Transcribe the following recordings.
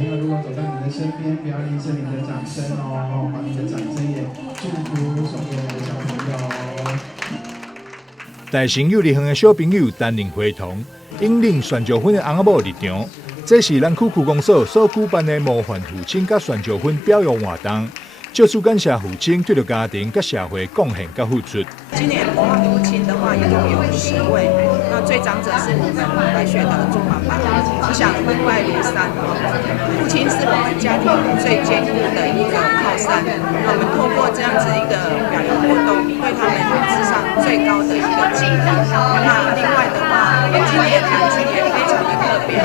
朋友如果走到你的身边，不要吝啬你的掌声哦，把你的掌声也祝福送给我们的小朋友。大型幼儿园的小朋友担任陪同，引领宣教分的翁仔某入场。这是咱区公所所举办的模范父亲甲宣教分表扬活动，借此感谢父亲对着家庭甲社会贡献甲付出。今年模范父亲的话，一共有10位。那最长者是我们白雪的朱妈妈，我想意外如山。父亲是我们家庭最坚固的一个靠山。那我们透过这样子一个表扬活动，对他们致上最高的一个敬意。那另外的话，今年韩剧也非常的特别，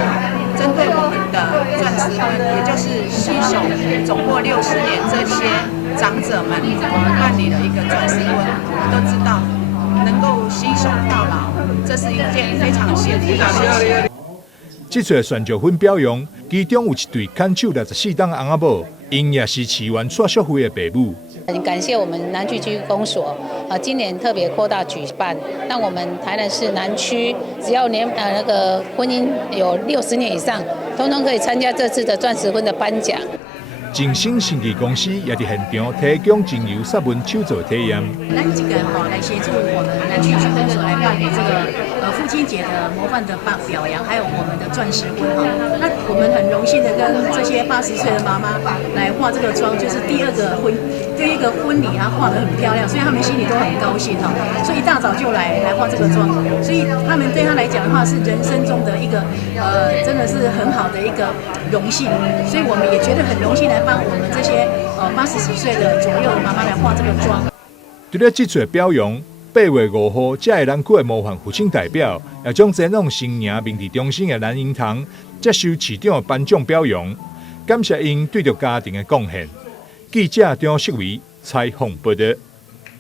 针对我们的钻石婚，也就是携手走过60年这些长者们，我们办理了一个钻石婚。我们都知道，能够携手到老，这是一件非常幸福的事情。这次宣教分表扬，其中有一对牵手64档的翁仔某，因也是市原刷社会的爸母。很感谢我们南区区公所今年特别扩大举办，让我们台南市南区只要那个婚姻有60年以上，通通可以参加这次的钻石婚的颁奖。晋升生技公司也在现场提供精油杀蚊手作体验。那这个来协助我们南区区公所来办理这个父亲节的模范的表扬，还有我们的钻石婚那我们很荣幸的跟这些80岁的妈妈来化这个妆，就是第一个婚礼画得很漂亮，所以他们心里都很高兴所以一大早就来化这个妆，所以他们对他来讲的话是人生中的一个真的是很好的一个荣幸，所以我们也觉得很荣幸来帮我们这些80几岁的左右的妈妈来化这个妆。除了这次表扬，8月5号，这个南区的模范父亲代表也将前往新营明治中心的南营堂接受市长的颁奖表扬，感谢因对着家庭的贡献。记者张淑维采访报道。